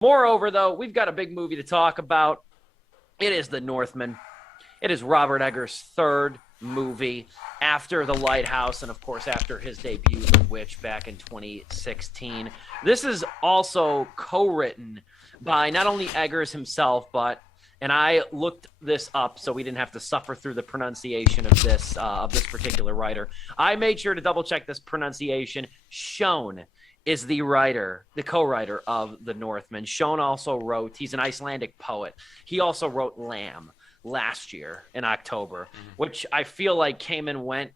Moreover, though, we've got a big movie to talk about. It is The Northman. It is Robert Eggers' third movie after The Lighthouse and, of course, after his debut, The Witch, back in 2016. This is also co-written by not only Eggers himself, but, and I looked this up so we didn't have to suffer through the pronunciation of this particular writer. I made sure to double-check this pronunciation. Sean is the writer, the co-writer of The Northman. Sean also wrote, he's an Icelandic poet. He also wrote Lamb last year in October, which I feel like came and went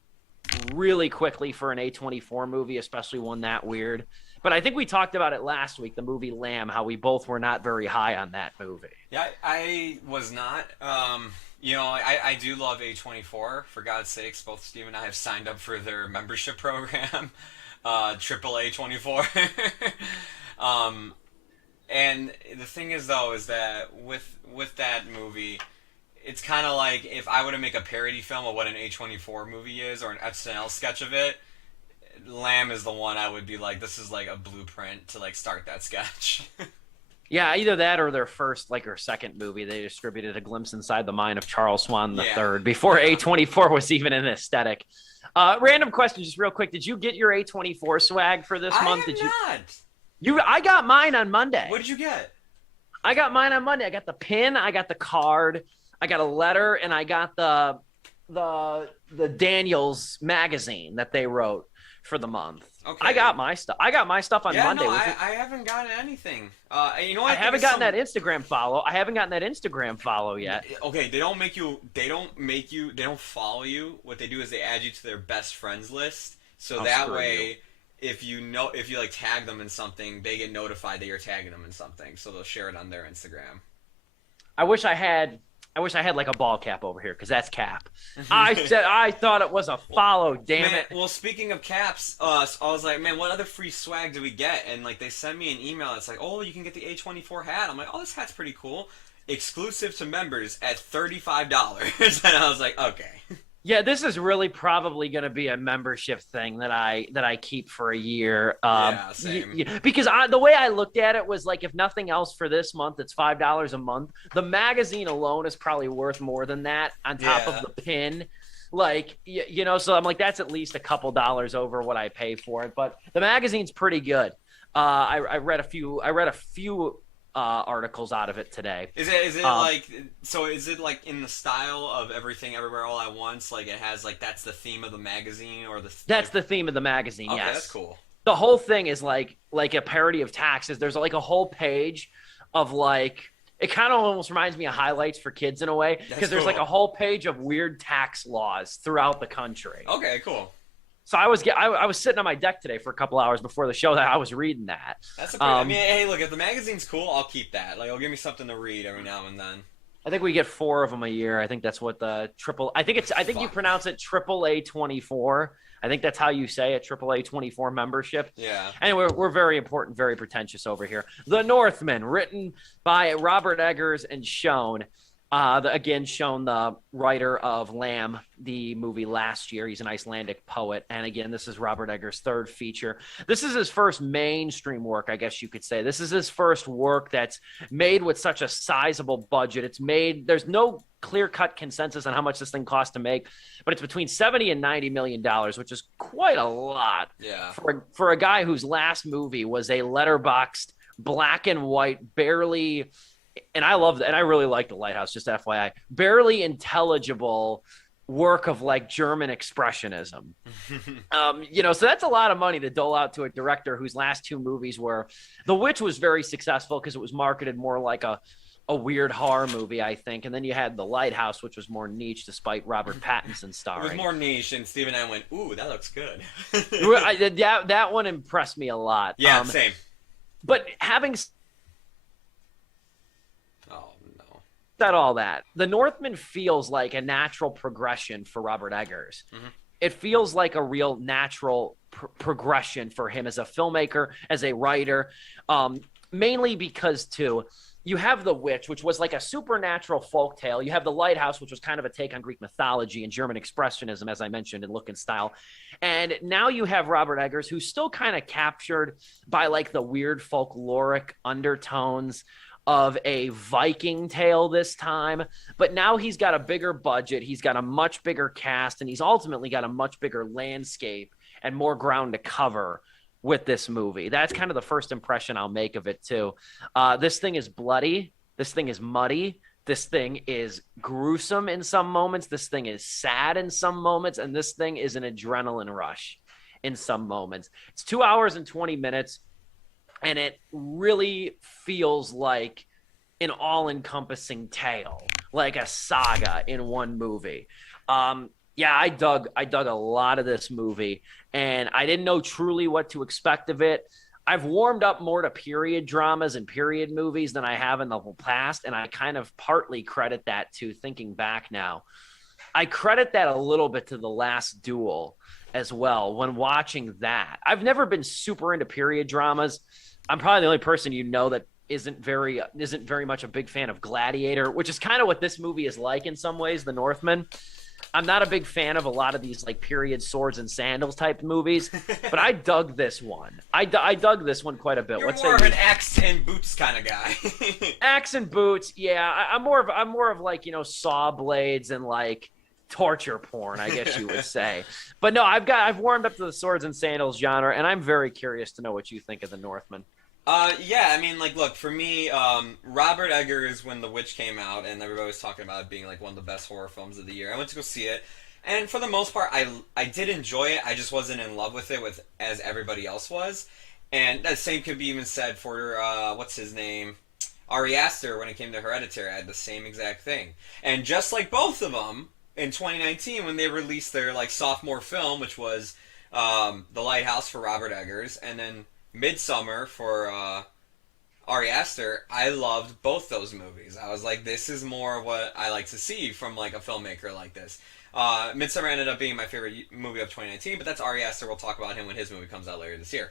really quickly for an A24 movie, especially one that weird. But I think we talked about it last week, the movie Lamb, how we both were not very high on that movie. Yeah, I was not. I do love A24. For God's sakes, both Steve and I have signed up for their membership program. Triple A24. And the thing is, though, is that with that movie, it's kind of like if I were to make a parody film of what an A24 movie is, or an SNL sketch of it, Lamb is the one I would be like, this is like a blueprint to like start that sketch. Yeah, either that or their first, or second movie. They distributed A Glimpse Inside the Mind of Charles Swan III before A24 was even an aesthetic. Random question, just real quick. Did you get your A24 swag for this month? I got mine on Monday. What did you get? I got mine on Monday. I got the pin, I got the card, I got a letter, and I got the Daniels magazine that they wrote for the month. Okay. I got my stuff. On Monday. No, I haven't gotten anything. You know what? I haven't gotten that Instagram follow. I haven't gotten that Instagram follow yet. Okay, they don't follow you. What they do is they add you to their best friends list. So that way, if you like tag them in something, they get notified that you're tagging them in something. So they'll share it on their Instagram. I wish I had like a ball cap over here, because that's cap. I thought it was a follow, damn it. Well, speaking of caps, I was like, man, what other free swag do we get? And like they sent me an email. It's like, oh, you can get the A24 hat. I'm like, oh, this hat's pretty cool. Exclusive to members at $35. And I was like, okay. Yeah, this is really probably going to be a membership thing that I keep for a year. Same. Because the way I looked at it was like, if nothing else for this month, it's $5 a month. The magazine alone is probably worth more than that on top of the pin. So I'm like, that's at least a couple dollars over what I pay for it. But the magazine's pretty good. I read a few articles out of it today. Is it like in the style of Everything Everywhere All at Once? Like it has that's the theme of the magazine, or that's the theme of the magazine. Okay, yes, that's cool. The whole thing is like a parody of taxes. There's like a whole page of it kind of almost reminds me of highlights for kids in a way, because there's like a whole page of weird tax laws throughout the country. Okay, cool. So I was sitting on my deck today for a couple hours before the show that I was reading that. That's hey, look, if the magazine's cool, I'll keep that. Like, it'll give me something to read every now and then. I think we get 4 of them a year. I think that's what the triple. I think you pronounce it AAA24. I think that's how you say it, AAA24 membership. Yeah. Anyway, we're very important, very pretentious over here. The Northman, written by Robert Eggers and Sean. Sean, the writer of Lamb, the movie last year. He's an Icelandic poet. And again, this is Robert Eggers' third feature. This is his first mainstream work, I guess you could say. This is his first work that's made with such a sizable budget. There's no clear-cut consensus on how much this thing cost to make, but it's between $70 and $90 million, which is quite a lot. Yeah. For a guy whose last movie was a letterboxed, black and white, barely... And I love that, and I really like The Lighthouse, just FYI. Barely intelligible work of German expressionism. So that's a lot of money to dole out to a director whose last 2 movies were... The Witch was very successful because it was marketed more like a weird horror movie, I think. And then you had The Lighthouse, which was more niche, despite Robert Pattinson starring. It was more niche, and Steve and I went, ooh, that looks good. That one impressed me a lot. Yeah, same. But having said all that, The Northman feels like a natural progression for Robert Eggers. Mm-hmm. It feels like a real natural progression for him as a filmmaker, as a writer, mainly because, too, you have The Witch, which was like a supernatural folk tale. You have The Lighthouse, which was kind of a take on Greek mythology and German expressionism, as I mentioned, in look and style. And now you have Robert Eggers, who's still kind of captured by like the weird folkloric undertones of a Viking tale this time. But now he's got a bigger budget, he's got a much bigger cast, and he's ultimately got a much bigger landscape and more ground to cover with this movie. That's kind of the first impression I'll make of it, too. This thing is bloody. This thing is muddy. This thing is gruesome in some moments. This thing is sad in some moments. And this thing is an adrenaline rush in some moments. It's 2 hours and 20 minutes. And it really feels like an all-encompassing tale, like a saga in one movie. Yeah, I dug a lot of this movie, and I didn't know truly what to expect of it. I've warmed up more to period dramas and period movies than I have in the past, and I kind of partly credit that to thinking back now. I credit that a little bit to The Last Duel as well when watching that. I've never been super into period dramas. I'm probably the only person that isn't very much a big fan of Gladiator, which is kind of what this movie is like in some ways, The Northman. I'm not a big fan of a lot of these like period swords and sandals type movies, but I dug this one. I dug this one quite a bit. You're more of an axe and boots kind of guy. Axe and boots, yeah. I'm more of like, saw blades and like torture porn, I guess you would say. But no, I've warmed up to the swords and sandals genre, and I'm very curious to know what you think of The Northman. Yeah, I mean, like, look, for me, Robert Eggers, when The Witch came out, and everybody was talking about it being, like, one of the best horror films of the year, I went to go see it, and for the most part, I did enjoy it, I just wasn't in love with it as everybody else was, and that same could be even said for, what's his name? Ari Aster, when it came to Hereditary, I had the same exact thing. And just like both of them, in 2019, when they released their, like, sophomore film, which was, The Lighthouse for Robert Eggers, and then Midsummer for Ari Aster, I loved both those movies. I was like, this is more what I like to see from like a filmmaker like this. Midsummer ended up being my favorite movie of 2019, but that's Ari Aster. We'll talk about him when his movie comes out later this year.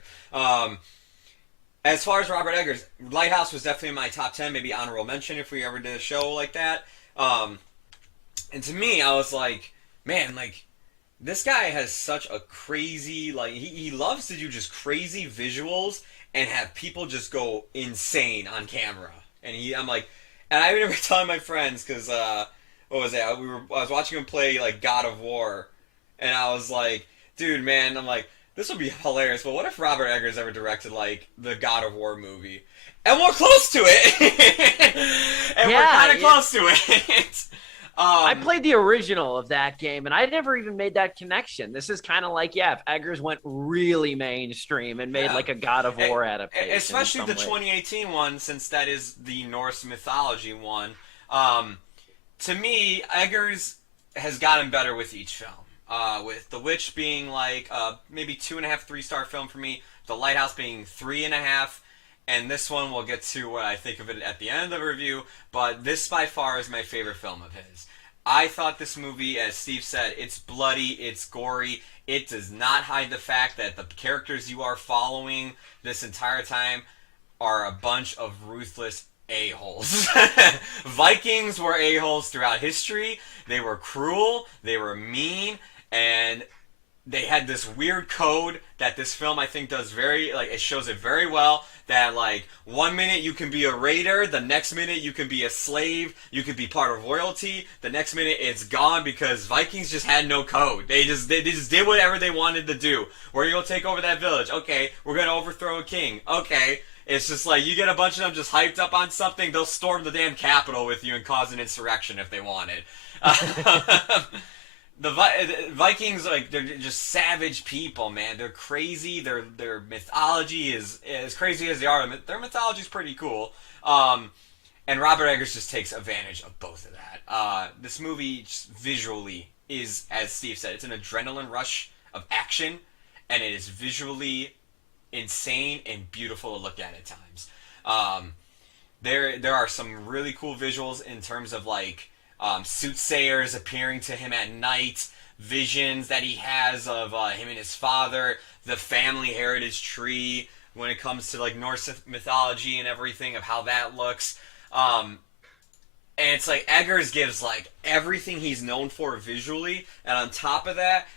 As far as Robert Eggers, Lighthouse was definitely in my top 10, maybe honorable mention if we ever did a show like that. And to me, I was like, man, like, this guy has such a crazy, like, he loves to do just crazy visuals and have people just go insane on camera. And I'm like, and I remember telling my friends, because, what was it? I was watching him play, like, God of War, and I was like, dude, man, I'm like, this would be hilarious, but what if Robert Eggers ever directed, like, the God of War movie? And we're close to it! And we're kind of close to it! I played the original of that game, and I never even made that connection. This is kind of like, if Eggers went really mainstream and made like a God of War adaptation. Especially the 2018 one, since that is the Norse mythology one. To me, Eggers has gotten better with each film. With The Witch being like maybe 2.5, 3-star film for me, The Lighthouse being 3.5, and this one we'll get to what I think of it at the end of the review, but this by far is my favorite film of his. I thought this movie, as Steve said, it's bloody, it's gory, it does not hide the fact that the characters you are following this entire time are a bunch of ruthless a-holes. Vikings were a-holes throughout history, they were cruel, they were mean, and they had this weird code that this film I think does it shows it very well, that like 1 minute you can be a raider, the next minute you can be a slave, you could be part of royalty, the next minute it's gone because Vikings just had no code. They just did whatever they wanted to do. We're gonna take over that village. Okay, we're gonna overthrow a king. Okay. It's just like, you get a bunch of them just hyped up on something, they'll storm the damn capital with you and cause an insurrection if they wanted. The Vikings, like, they're just savage people, man. They're crazy. Their mythology is as crazy as they are. Their mythology is pretty cool. And Robert Eggers just takes advantage of both of that. This movie just visually is, as Steve said, it's an adrenaline rush of action, and it is visually insane and beautiful to look at times. There are some really cool visuals in terms of like soothsayers appearing to him at night, visions that he has of him and his father, the family heritage tree when it comes to like Norse mythology and everything of how that looks. And it's like Eggers gives like everything he's known for visually, and on top of that,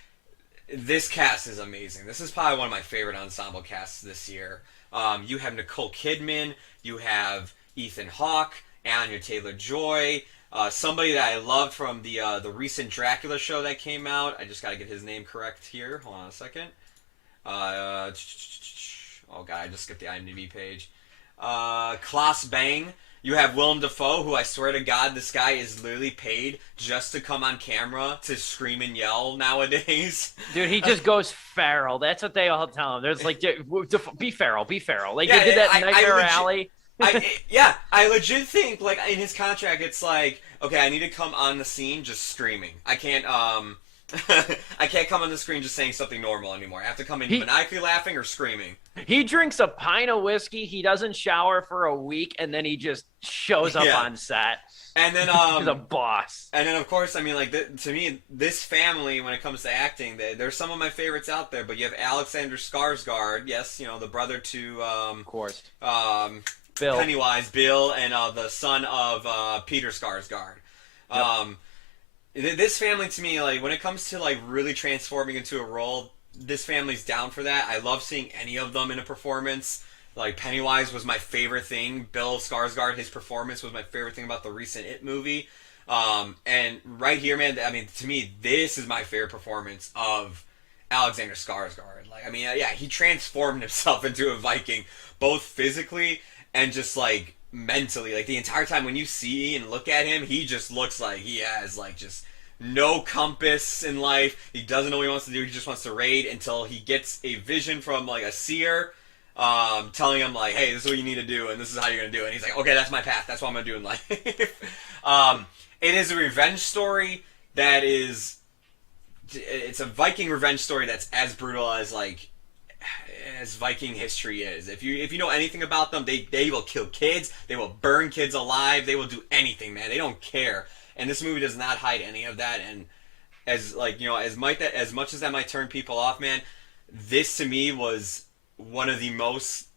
this cast is amazing. This is probably one of my favorite ensemble casts this year. You have Nicole Kidman, you have Ethan Hawke, Anya Taylor-Joy, somebody that I loved from the recent Dracula show that came out. I just got to get his name correct here. Hold on a second. Oh god, I just skipped the IMDb page. Klaus Bang. You have Willem Dafoe, who I swear to God, this guy is literally paid just to come on camera to scream and yell nowadays. Dude, he just goes feral. That's what they all tell him. There's like, be feral, be feral. Like they did that in Nightmare Alley. I legit think like in his contract, it's like, okay, I need to come on the scene just screaming. I can't I can't come on the screen just saying something normal anymore. I have to come in maniacally laughing or screaming. He drinks a pint of whiskey. He doesn't shower for a week, and then he just shows up on set. And then he's a boss. And then of course, I mean, like to me, this family, when it comes to acting, there's some of my favorites out there. But you have Alexander Skarsgård, yes, you know, the brother to of course, Bill. Pennywise, Bill, and the son of Peter Skarsgård. Yep. This family, to me, like when it comes to like really transforming into a role, this family's down for that. I love seeing any of them in a performance. Like Pennywise was my favorite thing. Bill Skarsgård, his performance was my favorite thing about the recent It movie. And right here, man, I mean, to me, this is my favorite performance of Alexander Skarsgård. Like, I mean, yeah, he transformed himself into a Viking, both physically and just like mentally. Like the entire time when you see and look at him, he just looks like he has like just no compass in life. He doesn't know what he wants to do. He just wants to raid until he gets a vision from like a seer, telling him like, hey, this is what you need to do and this is how you're gonna do it. And he's like, okay, that's my path. That's what I'm gonna do in life. It is a revenge story that is, it's a Viking revenge story that's as brutal as like as Viking history is. If you know anything about them, they will kill kids, they will burn kids alive, they will do anything, man. They don't care. And this movie does not hide any of that. And as like, you know, as much as that might turn people off, man, this to me was one of the most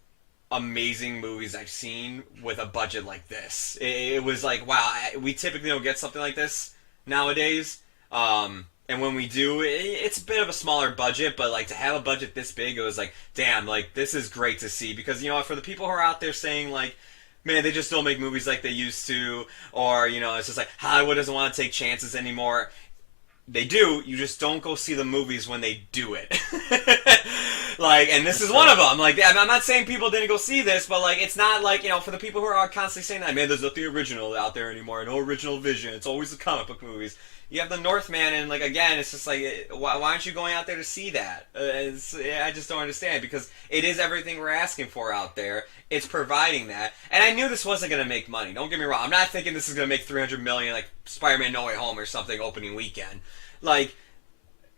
amazing movies I've seen with a budget like this. It was like, wow, we typically don't get something like this nowadays. And when we do, it's a bit of a smaller budget, but like to have a budget this big, it was like, damn, like this is great to see. Because, you know, for the people who are out there saying like, man, they just don't make movies like they used to, or, you know, it's just like Hollywood doesn't want to take chances anymore. They do, you just don't go see the movies when they do it. Like, and this is one of them. Like, I'm not saying people didn't go see this, but like, it's not like, you know, for the people who are constantly saying that, man, there's nothing original out there anymore, no original vision, it's always the comic book movies. You have the Northman, and like again, it's just like, why aren't you going out there to see that? I just don't understand, because it is everything we're asking for out there. It's providing that, and I knew this wasn't going to make money. Don't get me wrong. I'm not thinking this is going to make $300 million like Spider-Man: No Way Home or something opening weekend. Like,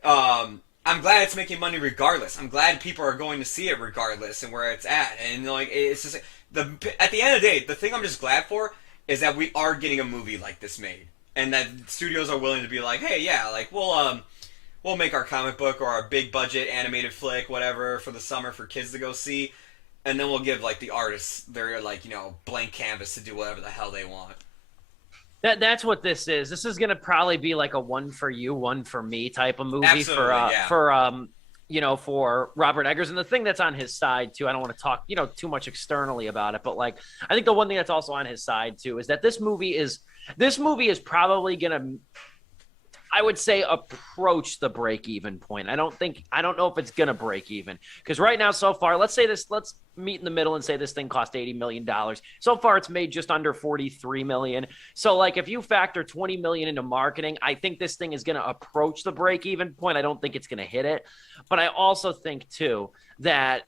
I'm glad it's making money regardless. I'm glad people are going to see it regardless and where it's at. And like, it's just at the end of the day, the thing I'm just glad for is that we are getting a movie like this made. And that studios are willing to be like, hey, yeah, like we'll make our comic book or our big budget animated flick, whatever, for the summer for kids to go see, and then we'll give like the artists their like, you know, blank canvas to do whatever the hell they want. That's what this is. This is gonna probably be like a one for you, one for me type of movie. Absolutely, for you know, for Robert Eggers. And the thing that's on his side too, I don't want to talk, you know, too much externally about it, but like I think the one thing that's also on his side too is that this movie is probably gonna, I would say, approach the break-even point. I don't know if it's gonna break even, because right now, so far, let's meet in the middle and say this thing cost $80 million. So far, it's made just under $43 million. So, like, if you factor $20 million into marketing, I think this thing is gonna approach the break-even point. I don't think it's gonna hit it, but I also think too that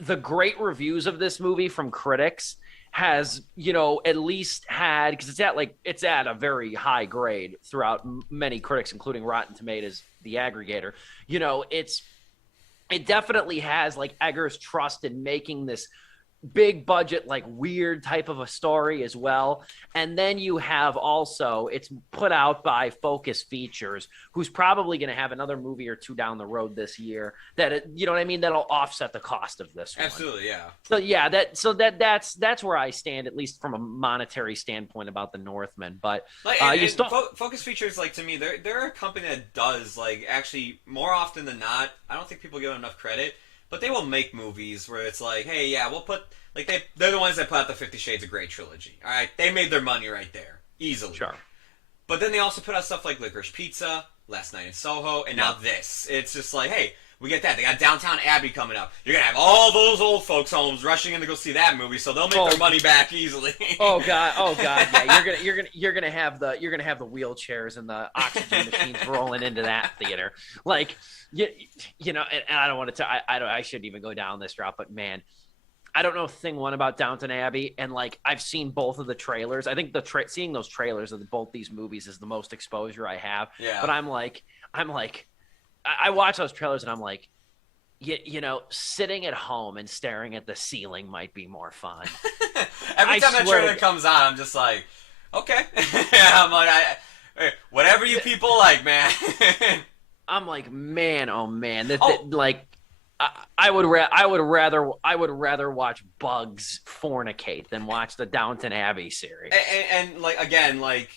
the great reviews of this movie from critics has, you know, at least had, because it's at a very high grade throughout many critics, including Rotten Tomatoes, the aggregator. You know, it definitely has like Eggers' trust in making this big budget, like weird type of a story as well. And then you have also, it's put out by Focus Features, who's probably going to have another movie or two down the road this year you know what I mean? That'll offset the cost of this one. Absolutely, yeah. So yeah, that's where I stand, at least from a monetary standpoint about the Northman. But Focus Features, like, to me, they're a company that does, like, actually more often than not. I don't think people give them enough credit. But they will make movies where it's like, hey, yeah, we'll put, like, they're the ones that put out the 50 Shades of Grey trilogy. All right, they made their money right there, easily. Sure. But then they also put out stuff like Licorice Pizza, Last Night in Soho, and now this. It's just like, hey, we get that. They got Downtown Abbey coming up. You're gonna have all those old folks' homes rushing in to go see that movie, so they'll make their money back easily. Oh god, yeah. You're gonna have the wheelchairs and the oxygen machines rolling into that theater. Like, you know, and I don't want to. I shouldn't even go down this route, but man, I don't know thing one about Downton Abbey, and like I've seen both of the trailers. I think seeing those trailers of both these movies is the most exposure I have. Yeah. But I'm like. I watch those trailers and I'm like, you know, sitting at home and staring at the ceiling might be more fun. Every time that trailer comes on, I'm just like, okay. I'm like, whatever you people like, man. I'm like, man, oh man, like, I would rather watch bugs fornicate than watch the Downton Abbey series. And like again, like.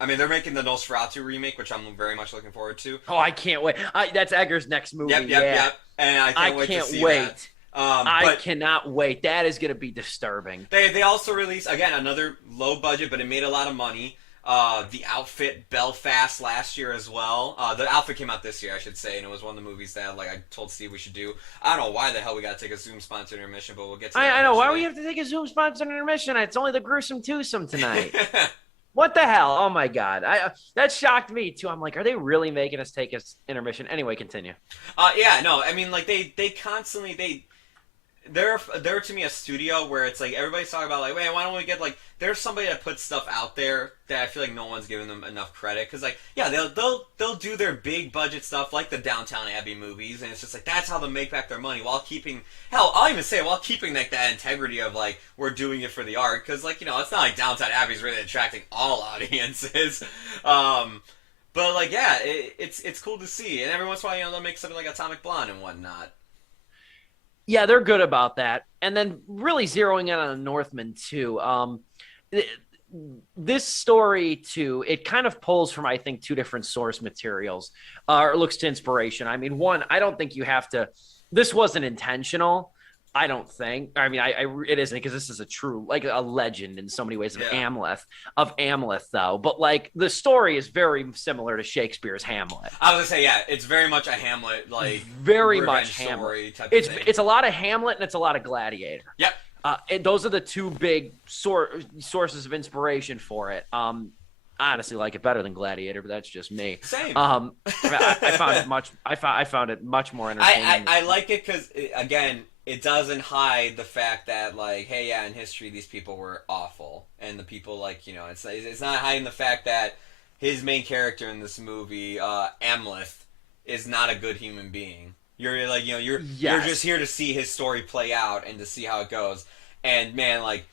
I mean, they're making the Nosferatu remake, which I'm very much looking forward to. Oh, I can't wait. That's Egger's next movie. Yep. And I can't wait to see that. I cannot wait. That is going to be disturbing. They also released, again, another low budget, but it made a lot of money. The Outfit Belfast last year as well. The Outfit came out this year, I should say, and it was one of the movies that, like, I told Steve we should do. I don't know why the hell we got to take a Zoom-sponsored intermission, but we'll get to that. I know. Why do we have to take a Zoom-sponsored intermission? It's only the gruesome twosome tonight. What the hell? Oh my god! That shocked me too. I'm like, are they really making us take us intermission? Anyway, continue. Yeah, no, I mean, like they constantly they're to me a studio where it's like everybody's talking about like, man, why don't we get like there's somebody that puts stuff out there that I feel like no one's giving them enough credit because like yeah they'll do their big budget stuff like the Downtown Abbey movies and it's just like that's how they make back their money while keeping I'll even say while keeping like that integrity of like we're doing it for the art because like you know it's not like Downtown Abbey's really attracting all audiences. But like yeah it's cool to see and every once in a while you know they'll make something like Atomic Blonde and whatnot. Yeah, they're good about that. And then really zeroing in on the Northman, too. This story, too, it kind of pulls from, I think, two different source materials or looks to inspiration. I mean, one, I don't think you have to – this wasn't intentional. I don't think. I mean, it isn't because this is a true, like a legend in so many ways of Amleth, though. But like the story is very similar to Shakespeare's Hamlet. I was gonna say, yeah, it's very much a Hamlet, like very much Hamlet story type of thing. It's a lot of Hamlet and it's a lot of Gladiator. Yep. And those are the two big sources of inspiration for it. I honestly like it better than Gladiator, but that's just me. Same. I found it much more entertaining. I like it because again. It doesn't hide the fact that, like, hey, yeah, in history, these people were awful. And the people, like, you know, it's not hiding the fact that his main character in this movie, Amleth, is not a good human being. You're, like, you know, you're just here to see his story play out and to see how it goes. And, man, like,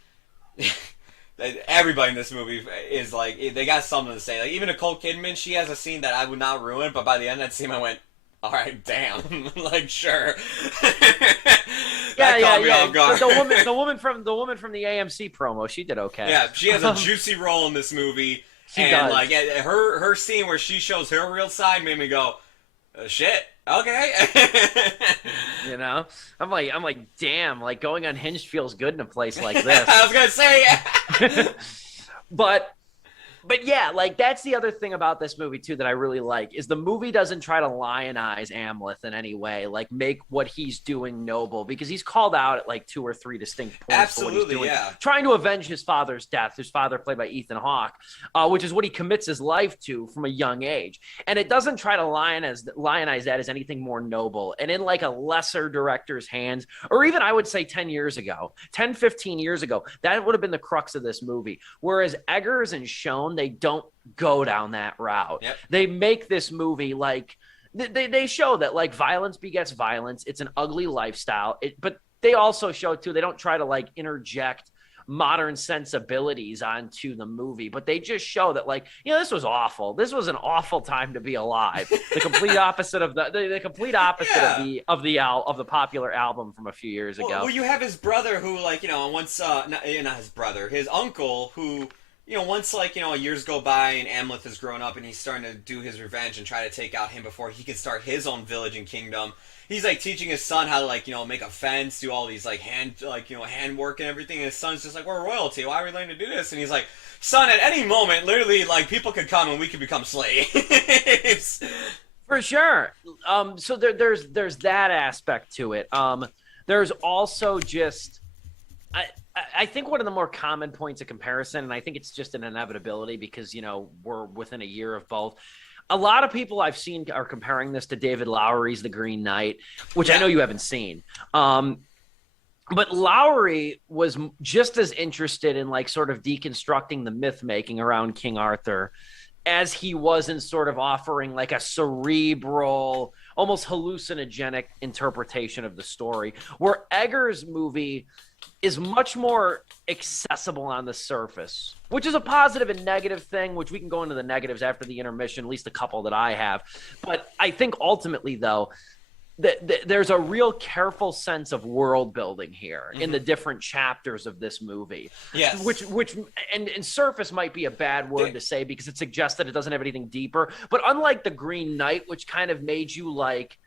everybody in this movie is, like, they got something to say. Like, even Nicole Kidman, she has a scene that I would not ruin, but by the end of that scene, I went, all right, damn, like sure. Yeah. The woman from the AMC promo, she did okay. Yeah, she has a juicy role in this movie, and does. Like her scene where she shows her real side made me go, shit, okay. You know, I'm like, damn, like going unhinged feels good in a place like this. I was gonna say, yeah. But yeah, like that's the other thing about this movie too that I really like is the movie doesn't try to lionize Amleth in any way, like make what he's doing noble because he's called out at like 2 or 3 distinct points. Absolutely, for what he's doing, yeah. Trying to avenge his father's death, his father played by Ethan Hawke, which is what he commits his life to from a young age. And it doesn't try to lionize that as anything more noble. And in like a lesser director's hands, or even I would say 10 years ago, 10, 15 years ago, that would have been the crux of this movie. Whereas Eggers and Schoen, they don't go down that route. Yep. They make this movie like they show that like violence begets violence. It's an ugly lifestyle. But they also show too, they don't try to like interject modern sensibilities onto the movie, but they just show that like, this was awful. This was an awful time to be alive. The complete opposite of the complete opposite of the popular album from a few years ago. Well, you have his brother who like, once not his brother, his uncle who once like, years go by and Amleth has grown up and he's starting to do his revenge and try to take out him before he can start his own village and kingdom. He's like teaching his son how to like make a fence, do all these like hand work and everything. And his son's just like, we're royalty. Why are we learning to do this? And he's like, son, at any moment, literally like people could come and we could become slaves. For sure. So there's that aspect to it. There's also just I think one of the more common points of comparison, and I think it's just an inevitability because we're within a year of both. A lot of people I've seen are comparing this to David Lowery's The Green Knight, which I know you haven't seen. But Lowery was just as interested in like sort of deconstructing the myth making around King Arthur as he was in sort of offering like a cerebral, almost hallucinogenic interpretation of the story, where Eggers' movie is much more accessible on the surface, which is a positive and negative thing, which we can go into the negatives after the intermission, at least a couple that I have. But I think ultimately, though, there's a real careful sense of world building here in the different chapters of this movie. Yes. Which and surface might be a bad word to say because it suggests that it doesn't have anything deeper. But unlike The Green Knight, which kind of made you like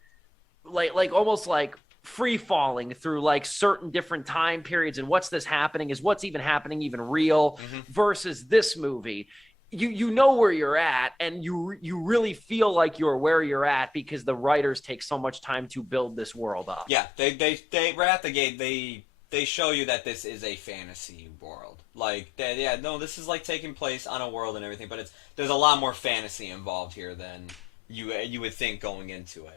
almost like free falling through like certain different time periods and what's this happening, is what's even happening even real, versus this movie. You know where you're at, and you really feel like you're where you're at because the writers take so much time to build this world up. Yeah, they right out the gate they show you that this is a fantasy world. Like, this is like taking place on a world and everything, but there's a lot more fantasy involved here than you would think going into it.